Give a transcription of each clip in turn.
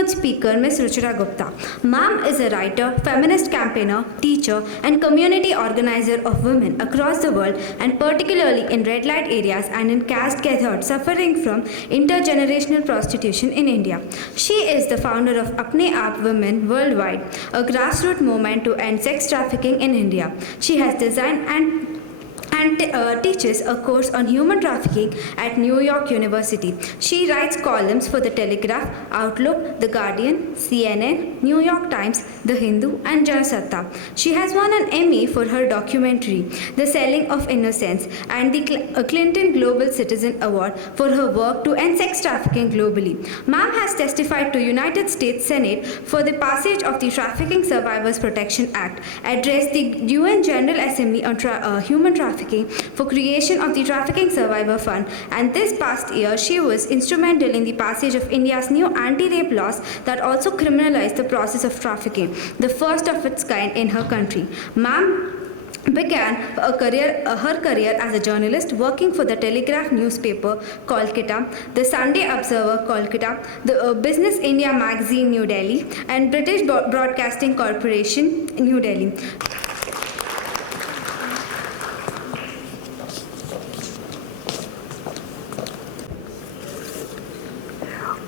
keynote speaker, Ms. Ruchira Gupta. Ma'am is a writer, feminist campaigner, teacher, and community organizer of women across the world, and particularly in red light areas and in caste gathered suffering from intergenerational prostitution in India. She is the founder of Apne Aap Women Worldwide, a grassroots movement to end sex trafficking in India. She has designed and teaches a course on human trafficking at New York University. She writes columns for The Telegraph, Outlook, The Guardian, CNN, New York Times, The Hindu, and Janasatta. She has won an Emmy for her documentary, The Selling of Innocence, and the Clinton Global Citizen Award for her work to end sex trafficking globally. Ma'am has testified to United States Senate for the passage of the Trafficking Survivors Protection Act, addressed the UN General Assembly on human trafficking for creation of the Trafficking Survivor Fund, and this past year she was instrumental in the passage of India's new anti-rape laws that also criminalize the process of trafficking, the first of its kind in her country. Ma'am began her career as a journalist working for the Telegraph newspaper Kolkata, the Sunday Observer Kolkata, the Business India magazine New Delhi, and British Broadcasting Corporation New Delhi.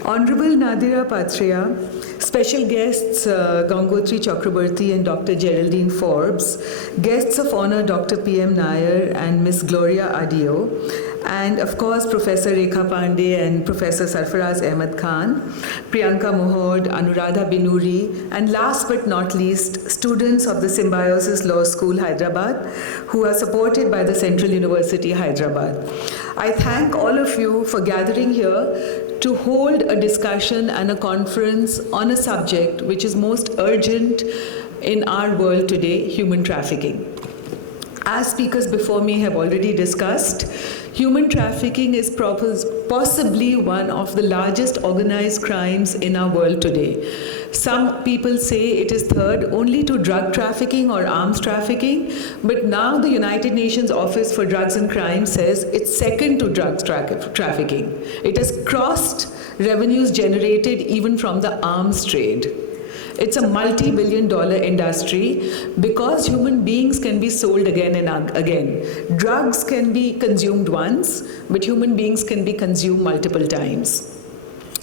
Honorable Nadira Patria, special guests Gangotri Chakrabarti and Dr. Geraldine Forbes, guests of honor Dr. P.M. Nair and Ms. Gloria Adio, and of course Professor Rekha Pandey and Professor Sarfaraz Ahmed Khan, Priyanka Mohod, Anuradha Binuri, and last but not least, students of the Symbiosis Law School, Hyderabad, who are supported by the Central University, Hyderabad. I thank all of you for gathering here to hold a discussion and a conference on a subject which is most urgent in our world today, human trafficking. As speakers before me have already discussed, human trafficking is possibly one of the largest organized crimes in our world today. Some people say it is third only to drug trafficking or arms trafficking, but now the United Nations Office for Drugs and Crime says it's second to drugs trafficking. It has crossed revenues generated even from the arms trade. It's a multi-billion-dollar industry because human beings can be sold again and again. Drugs can be consumed once, but human beings can be consumed multiple times.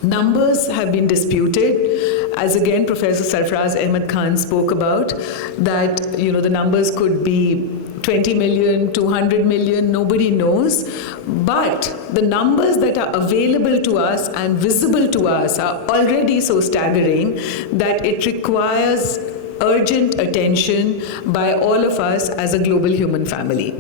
Numbers have been disputed, as again Professor Sarfaraz Ahmed Khan spoke about, that the numbers could be 20 million, 200 million, nobody knows. But the numbers that are available to us and visible to us are already so staggering that it requires urgent attention by all of us as a global human family.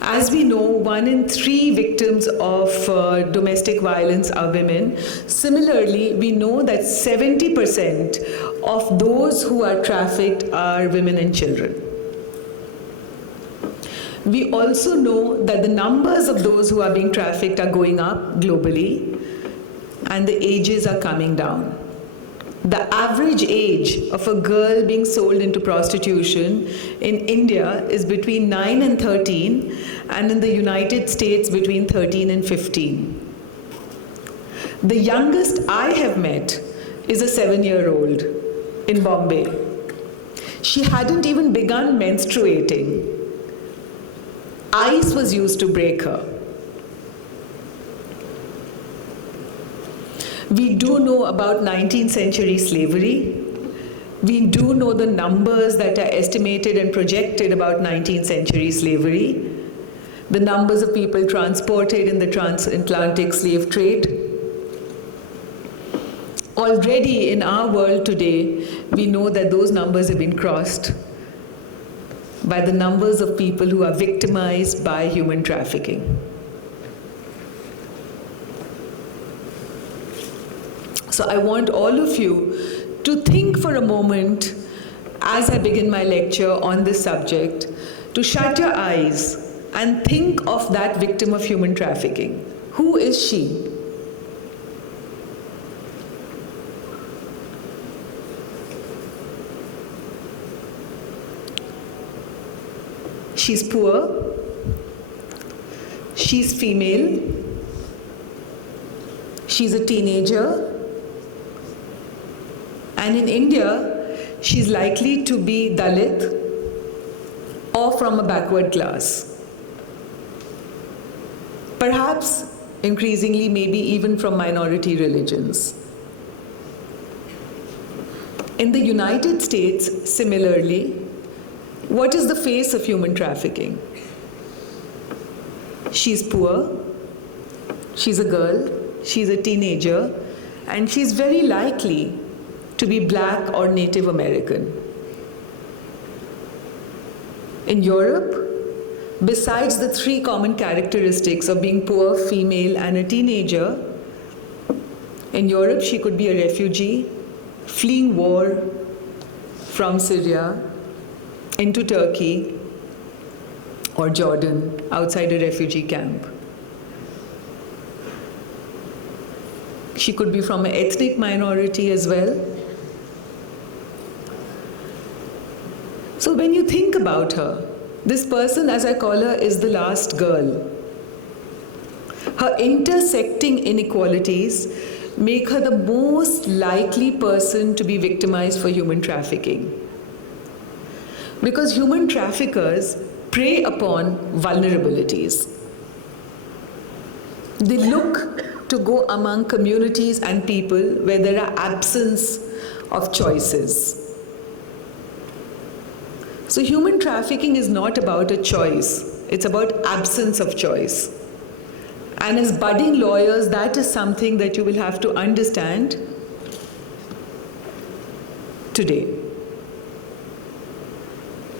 As we know, 1 in 3 victims of domestic violence are women. Similarly, we know that 70% of those who are trafficked are women and children. We also know that the numbers of those who are being trafficked are going up globally, and the ages are coming down. The average age of a girl being sold into prostitution in India is between 9 and 13, and in the United States between 13 and 15. The youngest I have met is a 7-year-old in Bombay. She hadn't even begun menstruating. Ice was used to break her. We do know about 19th century slavery. We do know the numbers that are estimated and projected about 19th century slavery. The numbers of people transported in the transatlantic slave trade. Already in our world today, we know that those numbers have been crossed by the numbers of people who are victimized by human trafficking. So I want all of you to think for a moment as I begin my lecture on this subject, to shut your eyes and think of that victim of human trafficking. Who is she? She's poor, she's female, she's a teenager, And in India, she's likely to be Dalit or from a backward class. Perhaps increasingly, maybe even from minority religions. In the United States, similarly, what is the face of human trafficking? She's poor, she's a girl, she's a teenager, and she's very likely to be black or Native American. In Europe, besides the three common characteristics of being poor, female, and a teenager, in Europe she could be a refugee, fleeing war from Syria into Turkey or Jordan, outside a refugee camp. She could be from an ethnic minority as well. So when you think about her, this person, as I call her, is the last girl. Her intersecting inequalities make her the most likely person to be victimized for human trafficking. Because human traffickers prey upon vulnerabilities. They look to go among communities and people where there are absence of choices. So human trafficking is not about a choice, it's about absence of choice. And as budding lawyers, that is something that you will have to understand today.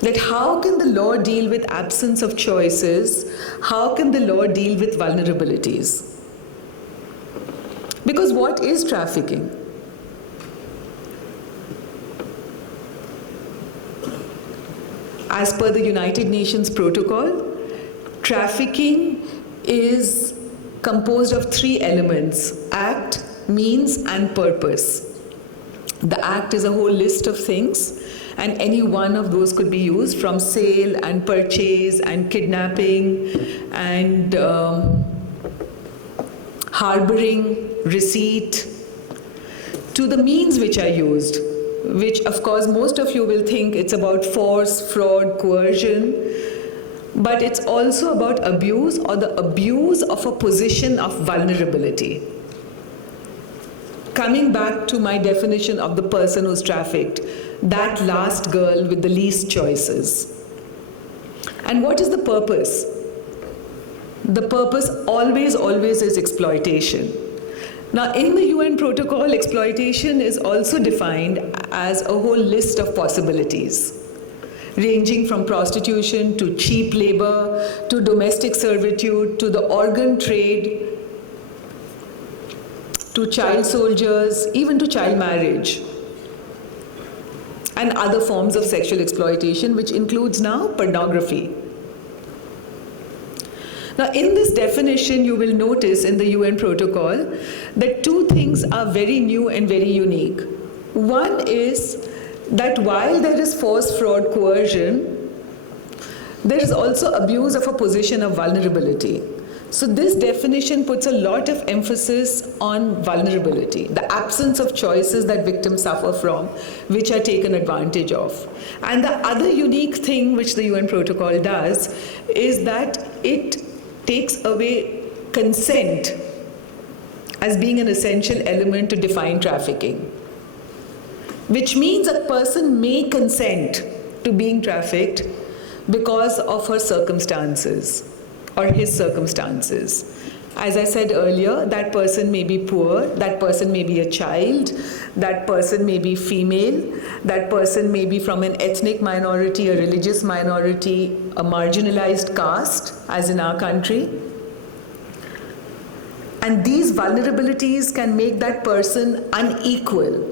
That how can the law deal with absence of choices? How can the law deal with vulnerabilities? Because what is trafficking? As per the United Nations Protocol, trafficking is composed of three elements: act, means, and purpose. The act is a whole list of things, and any one of those could be used, from sale and purchase and kidnapping and harboring, receipt, to the means which are used, which of course most of you will think it's about force, fraud, coercion, but it's also about abuse or the abuse of a position of vulnerability. Coming back to my definition of the person who's trafficked, that last girl with the least choices. And what is the purpose? The purpose always is exploitation. Now, in the UN protocol, exploitation is also defined as a whole list of possibilities, ranging from prostitution to cheap labor, to domestic servitude, to the organ trade, to child soldiers, even to child marriage, and other forms of sexual exploitation, which includes now pornography. Now, in this definition, you will notice in the UN protocol that two things are very new and very unique. One is that while there is force, fraud, coercion, there is also abuse of a position of vulnerability. So this definition puts a lot of emphasis on vulnerability, the absence of choices that victims suffer from, which are taken advantage of. And the other unique thing which the UN protocol does is that it takes away consent as being an essential element to define trafficking, which means a person may consent to being trafficked because of her circumstances or his circumstances. As I said earlier, that person may be poor, that person may be a child, that person may be female, that person may be from an ethnic minority, a religious minority, a marginalized caste, as in our country. And these vulnerabilities can make that person unequal,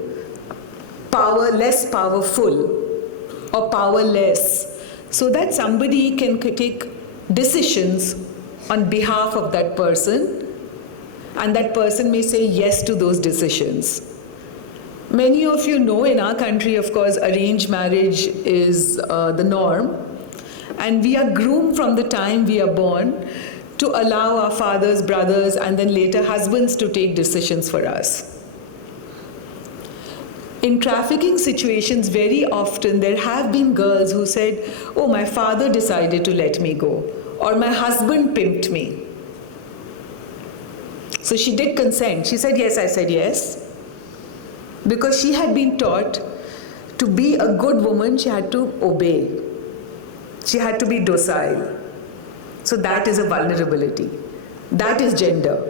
less powerful, or powerless, so that somebody can take decisions on behalf of that person, and that person may say yes to those decisions. Many of you know in our country, of course, arranged marriage is the norm, and we are groomed from the time we are born to allow our fathers, brothers, and then later husbands to take decisions for us. In trafficking situations, very often there have been girls who said, oh, my father decided to let me go, or my husband pimped me. So she did consent. She said yes, I said yes. Because she had been taught to be a good woman, she had to obey. She had to be docile. So that is a vulnerability. That is gender.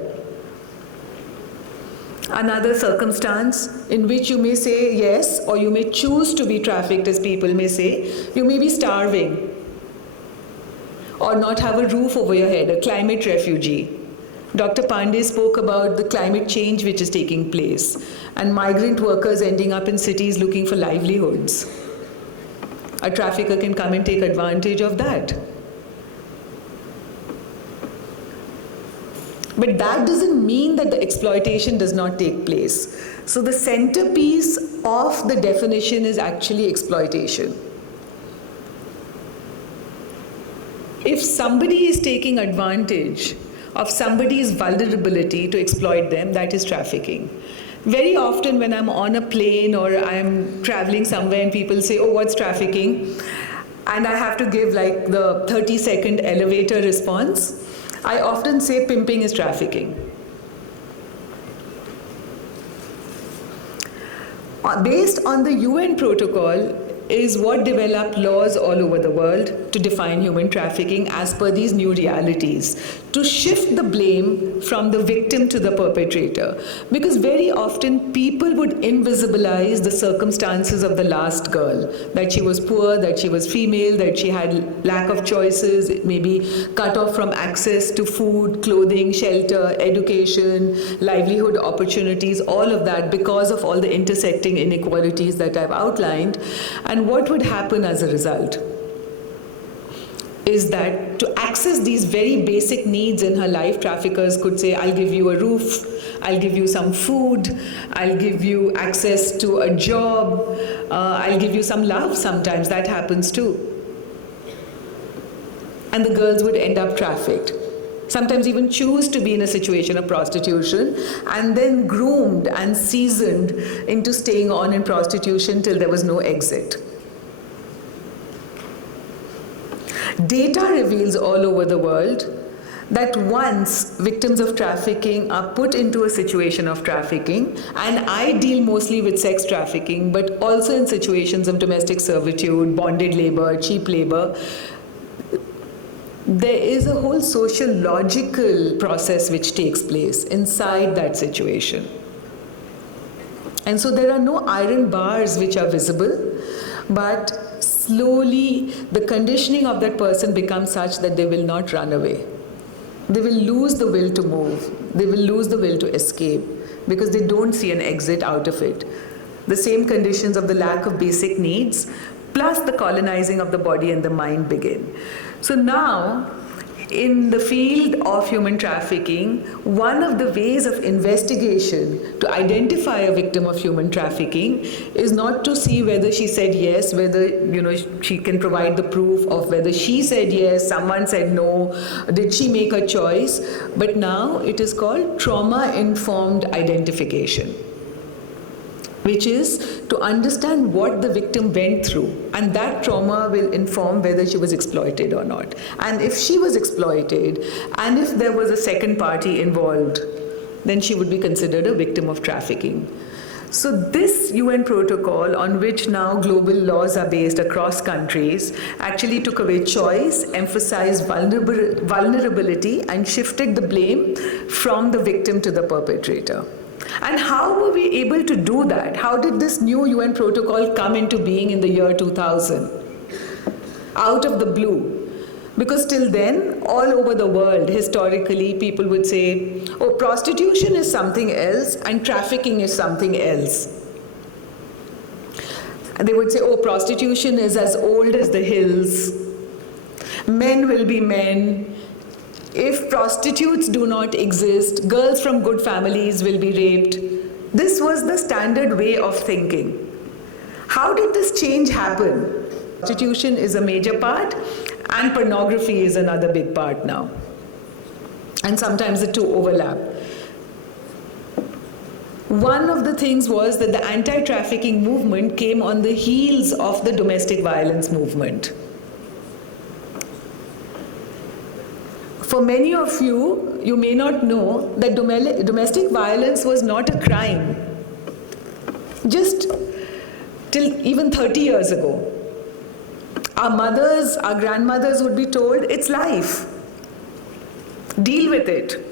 Another circumstance in which you may say yes, or you may choose to be trafficked, as people may say, you may be starving or not have a roof over your head, a climate refugee. Dr. Pandey spoke about the climate change which is taking place and migrant workers ending up in cities looking for livelihoods. A trafficker can come and take advantage of that. But that doesn't mean that the exploitation does not take place. So the centerpiece of the definition is actually exploitation. If somebody is taking advantage of somebody's vulnerability to exploit them, that is trafficking. Very often when I'm on a plane or I'm traveling somewhere and people say, oh, what's trafficking? And I have to give like the 30-second elevator response. I often say pimping is trafficking. Based on the UN protocol is what developed laws all over the world to define human trafficking as per these new realities, to shift the blame from the victim to the perpetrator. Because very often people would invisibilize the circumstances of the last girl, that she was poor, that she was female, that she had lack of choices, maybe cut off from access to food, clothing, shelter, education, livelihood opportunities, all of that because of all the intersecting inequalities that I've outlined. And what would happen as a result is that to access these very basic needs in her life, traffickers could say, I'll give you a roof, I'll give you some food, I'll give you access to a job, I'll give you some love sometimes, that happens too. And the girls would end up trafficked. Sometimes even choose to be in a situation of prostitution and then groomed and seasoned into staying on in prostitution till there was no exit. Data reveals all over the world that once victims of trafficking are put into a situation of trafficking, and I deal mostly with sex trafficking, but also in situations of domestic servitude, bonded labor, cheap labor, there is a whole sociological process which takes place inside that situation. And so there are no iron bars which are visible, but slowly the conditioning of that person becomes such that they will not run away. They will lose the will to move. They will lose the will to escape because they don't see an exit out of it. The same conditions of the lack of basic needs plus the colonizing of the body and the mind begin. So now, in the field of human trafficking, one of the ways of investigation to identify a victim of human trafficking is not to see whether she said yes, whether she can provide the proof of whether she said yes, someone said no, did she make a choice, but now it is called trauma-informed identification, which is to understand what the victim went through, and that trauma will inform whether she was exploited or not. And if she was exploited, and if there was a second party involved, then she would be considered a victim of trafficking. So this UN protocol, on which now global laws are based across countries, actually took away choice, emphasized vulnerability, and shifted the blame from the victim to the perpetrator. And how were we able to do that? How did this new UN protocol come into being in the year 2000? Out of the blue. Because till then, all over the world, historically, people would say, oh, prostitution is something else and trafficking is something else. And they would say, oh, prostitution is as old as the hills. Men will be men. If prostitutes do not exist, girls from good families will be raped. This was the standard way of thinking. How did this change happen? Prostitution is a major part, and pornography is another big part now. And sometimes the two overlap. One of the things was that the anti-trafficking movement came on the heels of the domestic violence movement. For many of you, you may not know that domestic violence was not a crime just till even 30 years ago. Our mothers, our grandmothers would be told, it's life. Deal with it.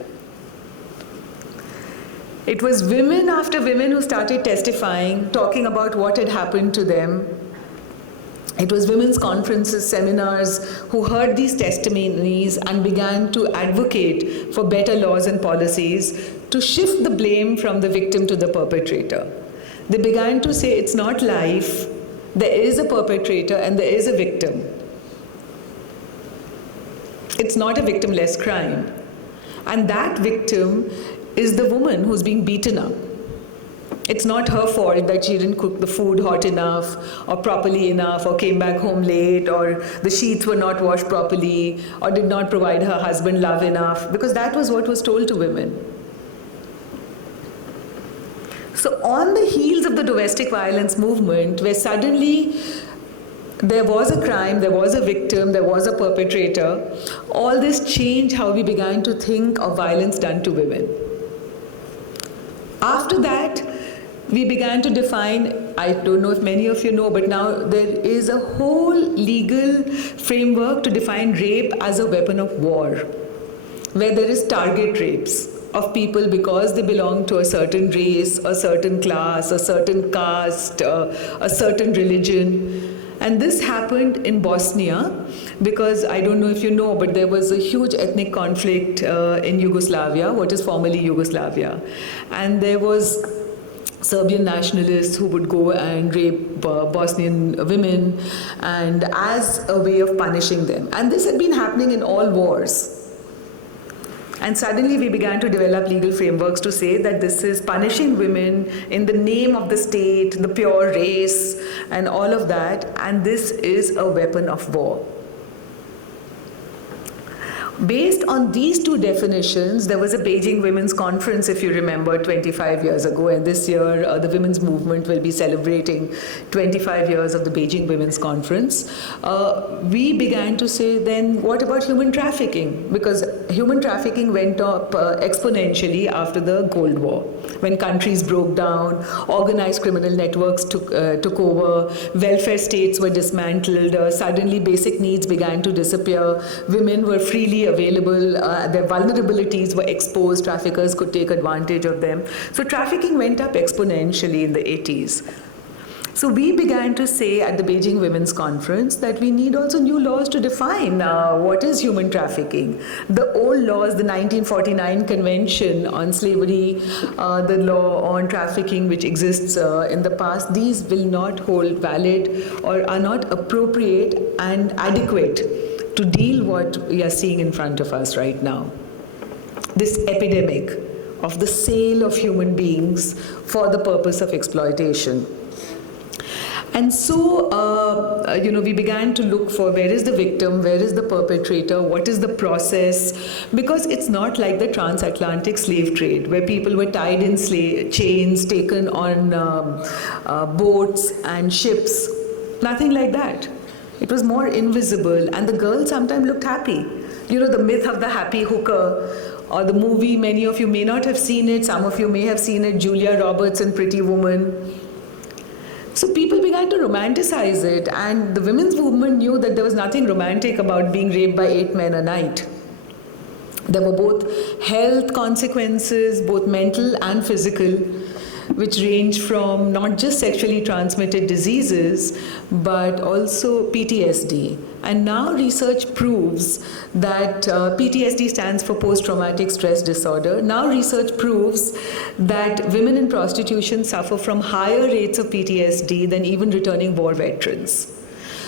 It was women after women who started testifying, talking about what had happened to them. It was women's conferences, seminars, who heard these testimonies and began to advocate for better laws and policies to shift the blame from the victim to the perpetrator. They began to say it's not life, there is a perpetrator and there is a victim. It's not a victimless crime. And that victim is the woman who's being beaten up. It's not her fault that she didn't cook the food hot enough or properly enough or came back home late or the sheets were not washed properly or did not provide her husband love enough, because that was what was told to women. So on the heels of the domestic violence movement, where suddenly there was a crime, there was a victim, there was a perpetrator, all this changed how we began to think of violence done to women. After that, we began to define, I don't know if many of you know, but now there is a whole legal framework to define rape as a weapon of war, where there is target rapes of people because they belong to a certain race, a certain class, a certain caste, a certain religion. And this happened in Bosnia because, I don't know if you know, but there was a huge ethnic conflict in Yugoslavia, what is formerly Yugoslavia. And there was Serbian nationalists who would go and rape Bosnian women and as a way of punishing them. And this had been happening in all wars. And suddenly we began to develop legal frameworks to say that this is punishing women in the name of the state, the pure race, and all of that, and this is a weapon of war. Based on these two definitions, there was a Beijing Women's Conference, if you remember, 25 years ago, and this year the women's movement will be celebrating 25 years of the Beijing Women's Conference. We began to say, then what about human trafficking? Because human trafficking went up exponentially after the Cold War, when countries broke down, organized criminal networks took over, welfare states were dismantled, suddenly basic needs began to disappear, women were freely available, their vulnerabilities were exposed, traffickers could take advantage of them. So trafficking went up exponentially in the 80s. So we began to say at the Beijing Women's Conference that we need also new laws to define what is human trafficking. The old laws, the 1949 Convention on Slavery, the law on trafficking which exists in the past, these will not hold valid or are not appropriate and adequate to deal what we are seeing in front of us right now. This epidemic of the sale of human beings for the purpose of exploitation. And so, we began to look for where is the victim, where is the perpetrator, what is the process, because it's not like the transatlantic slave trade where people were tied in chains, taken on boats and ships. Nothing like that. It was more invisible, and the girl sometimes looked happy. You know, the myth of the happy hooker, or the movie, many of you may not have seen it, some of you may have seen it, Julia Roberts in Pretty Woman. So people began to romanticize it, and the women's movement knew that there was nothing romantic about being raped by 8 men a night. There were both health consequences, both mental and physical, which ranged from not just sexually transmitted diseases, but also PTSD. And now research proves that PTSD stands for post-traumatic stress disorder. Now research proves that women in prostitution suffer from higher rates of PTSD than even returning war veterans.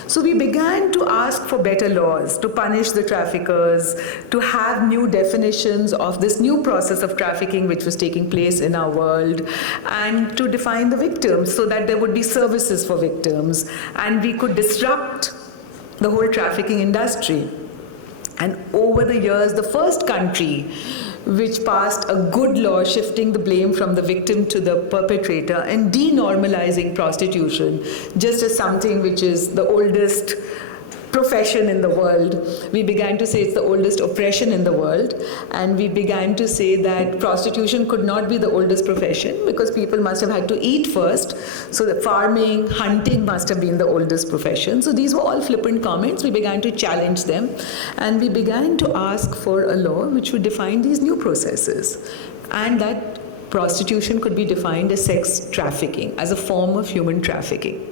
So we began to ask for better laws to punish the traffickers, to have new definitions of this new process of trafficking which was taking place in our world, and to define the victims so that there would be services for victims, and we could disrupt the whole trafficking industry. And over the years, the first country which passed a good law shifting the blame from the victim to the perpetrator and denormalizing prostitution just as something which is the oldest profession in the world. We began to say it's the oldest oppression in the world, and we began to say that prostitution could not be the oldest profession because people must have had to eat first, so that farming, hunting must have been the oldest profession. So these were all flippant comments. We began to challenge them, and we began to ask for a law which would define these new processes, and that prostitution could be defined as sex trafficking, as a form of human trafficking.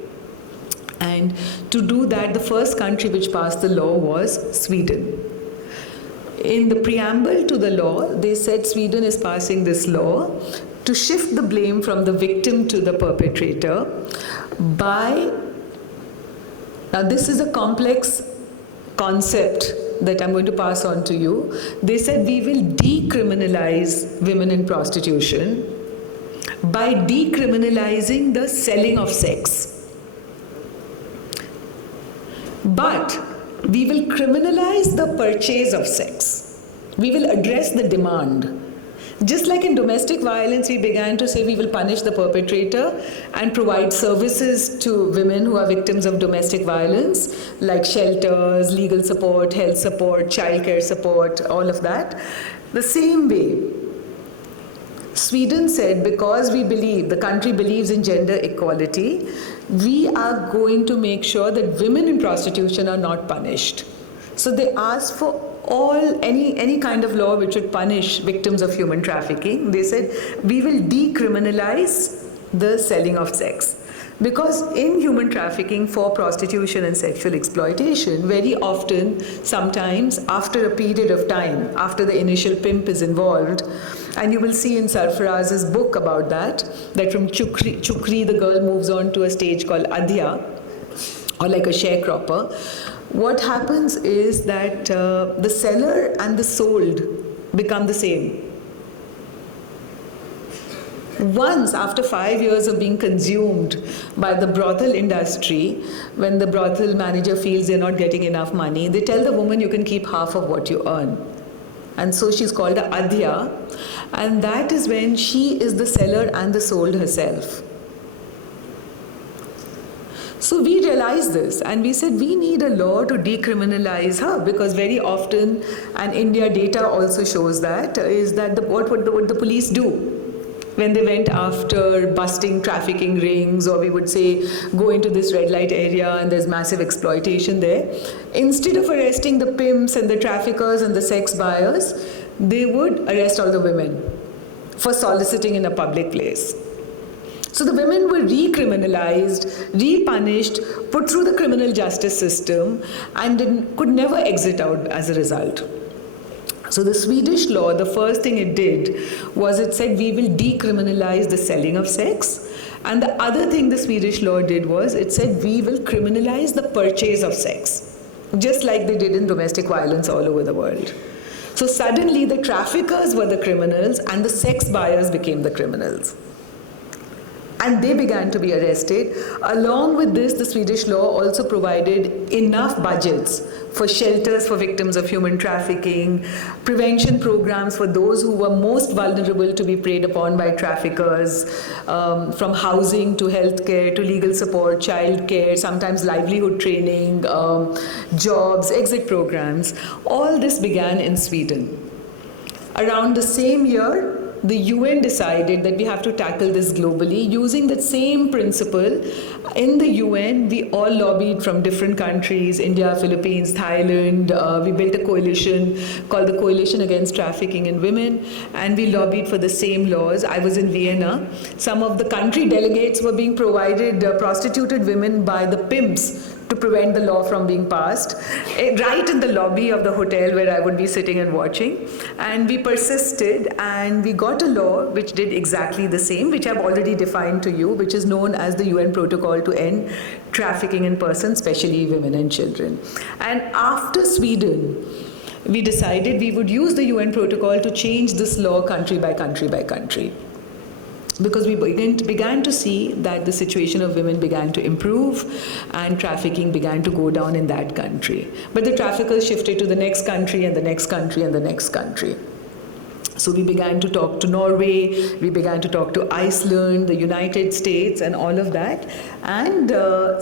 And to do that, the first country which passed the law was Sweden. In the preamble to the law, they said Sweden is passing this law to shift the blame from the victim to the perpetrator by, now this is a complex concept that I'm going to pass on to you. They said we will decriminalize women in prostitution by decriminalizing the selling of sex. But we will criminalize the purchase of sex. We will address the demand. Just like in domestic violence, we began to say we will punish the perpetrator and provide services to women who are victims of domestic violence, like shelters, legal support, health support, childcare support, all of that. The same way, Sweden said, because we believe, the country believes in gender equality, we are going to make sure that women in prostitution are not punished. So they asked for any kind of law which would punish victims of human trafficking. They said, we will decriminalize the selling of sex. Because in human trafficking for prostitution and sexual exploitation, very often, sometimes after a period of time, after the initial pimp is involved, and you will see in Sarfaraz's book about that from Chukri, the girl moves on to a stage called Adhya, or like a sharecropper. What happens is that the seller and the sold become the same. Once, after 5 years of being consumed by the brothel industry, when the brothel manager feels they're not getting enough money, they tell the woman you can keep half of what you earn. And so she's called a Adhya, and that is when she is the seller and the sold herself. So we realized this, and we said we need a law to decriminalize her, because very often, and India data also shows that, is that what would the police do? When they went after busting trafficking rings, or we would say go into this red light area and there's massive exploitation there, instead of arresting the pimps and the traffickers and the sex buyers, they would arrest all the women for soliciting in a public place. So the women were recriminalized, repunished, put through the criminal justice system, and could never exit out as a result. So the Swedish law, the first thing it did was it said we will decriminalize the selling of sex. And the other thing the Swedish law did was it said we will criminalize the purchase of sex, just like they did in domestic violence all over the world. So suddenly the traffickers were the criminals and the sex buyers became the criminals. And they began to be arrested. Along with this, the Swedish law also provided enough budgets for shelters for victims of human trafficking, prevention programs for those who were most vulnerable to be preyed upon by traffickers, from housing to healthcare to legal support, childcare, sometimes livelihood training, jobs, exit programs. All this began in Sweden. Around the same year, the UN decided that we have to tackle this globally using that same principle. In the UN, we all lobbied from different countries, India, Philippines, Thailand. We built a coalition called the Coalition Against Trafficking in Women, and we lobbied for the same laws. I was in Vienna. Some of the country delegates were being provided prostituted women by the pimps to prevent the law from being passed, right in the lobby of the hotel where I would be sitting and watching. And we persisted, and we got a law which did exactly the same, which I've already defined to you, which is known as the UN Protocol to End Trafficking in Persons, especially women and children. And after Sweden, we decided we would use the UN Protocol to change this law country by country by country. Because we began to see that the situation of women began to improve and trafficking began to go down in that country. But the traffickers shifted to the next country and the next country and the next country. So we began to talk to Norway, we began to talk to Iceland, the United States, and all of that. And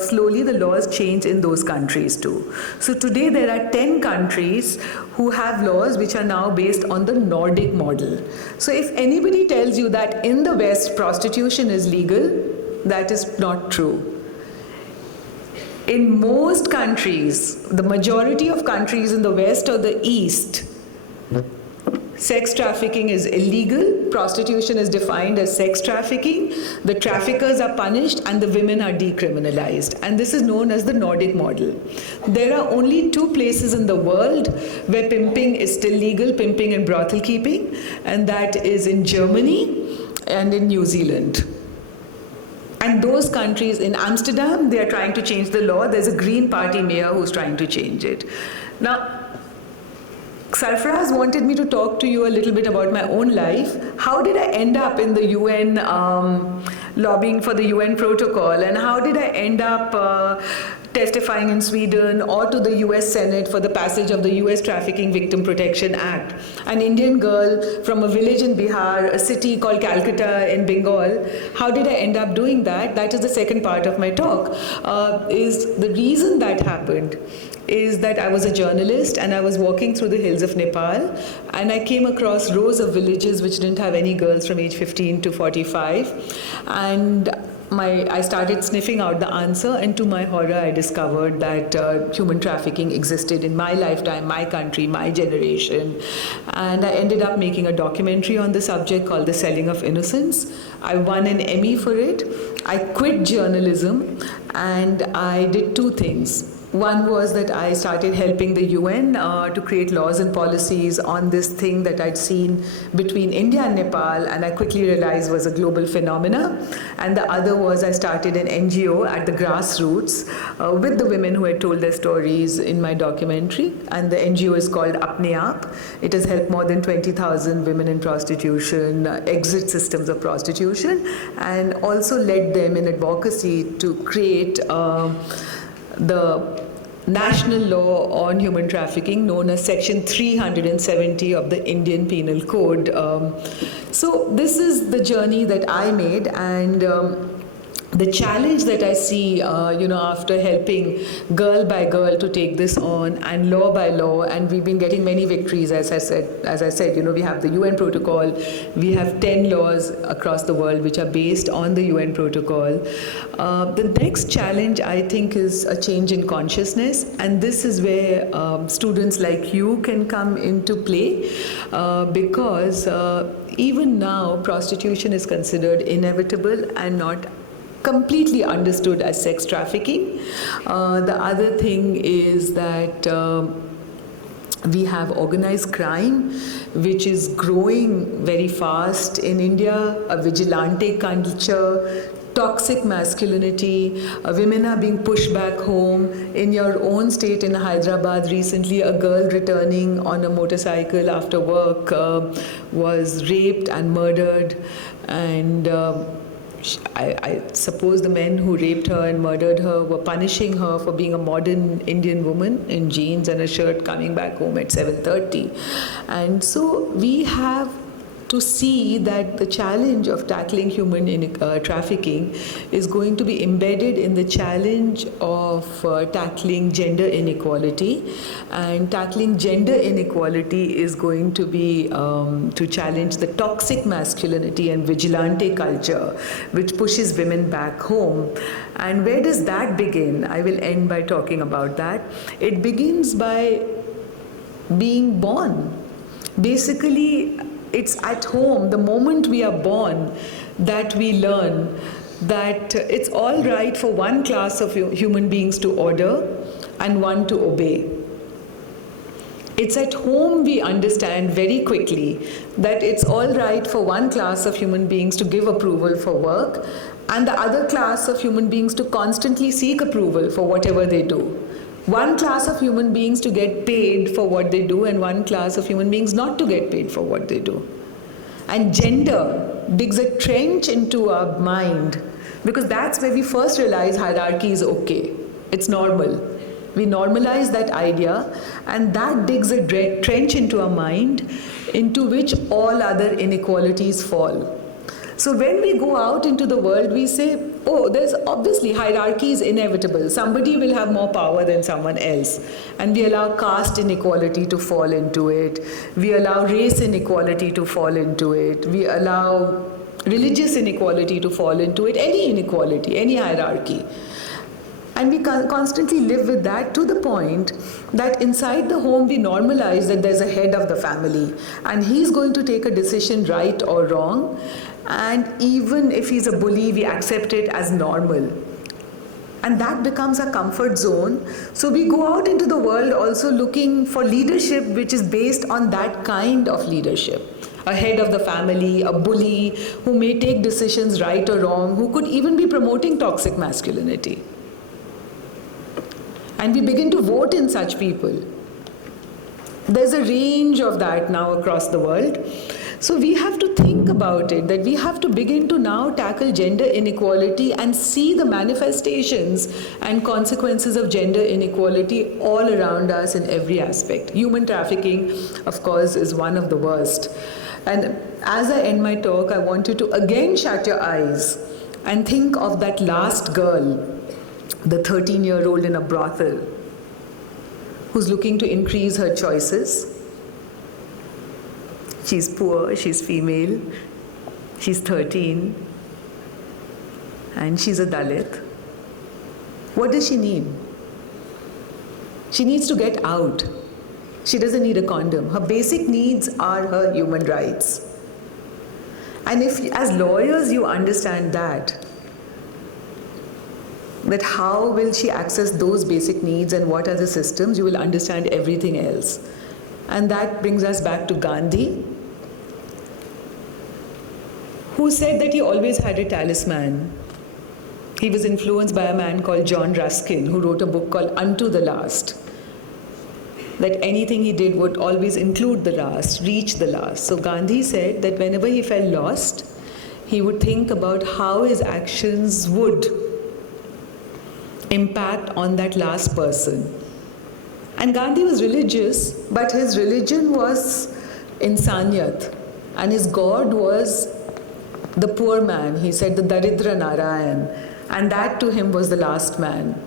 slowly the laws changed in those countries too. So today there are 10 countries who have laws which are now based on the Nordic model. So if anybody tells you that in the West prostitution is legal, that is not true. In most countries, the majority of countries in the West or the East, sex trafficking is illegal, prostitution is defined as sex trafficking, the traffickers are punished and the women are decriminalized. And this is known as the Nordic model. There are only 2 places in the world where pimping is still legal, pimping and brothel keeping, and that is in Germany and in New Zealand. And those countries, in Amsterdam, they are trying to change the law. There's a Green Party mayor who's trying to change it. Now, Sarfaraz wanted me to talk to you a little bit about my own life. How did I end up in the UN, lobbying for the UN protocol, and how did I end up testifying in Sweden or to the US Senate for the passage of the US Trafficking Victim Protection Act? An Indian girl from a village in Bihar, a city called Calcutta in Bengal. How did I end up doing that? That is the second part of my talk. Is the reason that happened is that I was a journalist and I was walking through the hills of Nepal, and I came across rows of villages which didn't have any girls from age 15 to 45, and I started sniffing out the answer, and to my horror I discovered that human trafficking existed in my lifetime, my country, my generation. And I ended up making a documentary on the subject called The Selling of Innocence. I won an Emmy for it. I quit journalism and I did 2 things. One was that I started helping the UN to create laws and policies on this thing that I'd seen between India and Nepal, and I quickly realized was a global phenomena. And the other was I started an NGO at the grassroots with the women who had told their stories in my documentary. And the NGO is called Apne Aap. It has helped more than 20,000 women in prostitution exit systems of prostitution, and also led them in advocacy to create the national law on human trafficking, known as Section 370 of the Indian Penal Code. So this is the journey that I made, and the challenge that I see, after helping girl by girl to take this on, and law by law, and we've been getting many victories, as I said, we have the UN protocol, we have 10 laws across the world which are based on the UN protocol. The next challenge, I think, is a change in consciousness, and this is where students like you can come into play, because even now prostitution is considered inevitable and not completely understood as sex trafficking. The other thing is that we have organized crime, which is growing very fast in India, a vigilante culture, toxic masculinity, women are being pushed back home. In your own state in Hyderabad recently, a girl returning on a motorcycle after work was raped and murdered, and I suppose the men who raped her and murdered her were punishing her for being a modern Indian woman in jeans and a shirt coming back home at 7:30. And so we have to see that the challenge of tackling human trafficking is going to be embedded in the challenge of tackling gender inequality. And tackling gender inequality is going to be to challenge the toxic masculinity and vigilante culture, which pushes women back home. And where does that begin? I will end by talking about that. It begins by being born. Basically, it's at home, the moment we are born, that we learn that it's all right for one class of human beings to order and one to obey. It's at home we understand very quickly that it's all right for one class of human beings to give approval for work and the other class of human beings to constantly seek approval for whatever they do. One class of human beings to get paid for what they do and one class of human beings not to get paid for what they do. And gender digs a trench into our mind, because that's where we first realize hierarchy is okay. It's normal. We normalize that idea, and that digs a trench into our mind into which all other inequalities fall. So when we go out into the world, we say, oh, there's obviously hierarchy is inevitable. Somebody will have more power than someone else. And we allow caste inequality to fall into it. We allow race inequality to fall into it. We allow religious inequality to fall into it. Any inequality, any hierarchy. And we constantly live with that to the point that inside the home we normalize that there's a head of the family and he's going to take a decision right or wrong. And even if he's a bully, we accept it as normal. And that becomes a comfort zone. So we go out into the world also looking for leadership which is based on that kind of leadership. A head of the family, a bully who may take decisions right or wrong, who could even be promoting toxic masculinity. And we begin to vote in such people. There's a range of that now across the world. So we have to think about it, that we have to begin to now tackle gender inequality and see the manifestations and consequences of gender inequality all around us in every aspect. Human trafficking, of course, is one of the worst. And as I end my talk, I want you to again shut your eyes and think of that last girl, the 13-year-old in a brothel, who's looking to increase her choices. She's poor, she's female, she's 13, and she's a Dalit. What does she need? She needs to get out. She doesn't need a condom. Her basic needs are her human rights. And if, as lawyers, you understand that how will she access those basic needs and what are the systems, you will understand everything else. And that brings us back to Gandhi, who said that he always had a talisman. He was influenced by a man called John Ruskin, who wrote a book called Unto the Last, that anything he did would always include the last, reach the last. So Gandhi said that whenever he felt lost, he would think about how his actions would impact on that last person. And Gandhi was religious, but his religion was insaniyat, and his God was the poor man. He said the Daridra Narayan, and that to him was the last man,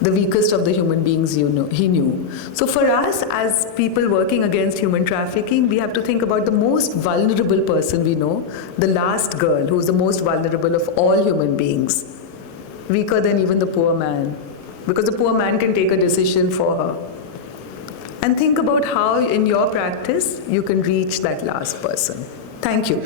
the weakest of the human beings he knew. So for us as people working against human trafficking, we have to think about the most vulnerable person we know, the last girl who is the most vulnerable of all human beings, weaker than even the poor man, because the poor man can take a decision for her. And think about how in your practice you can reach that last person. Thank you.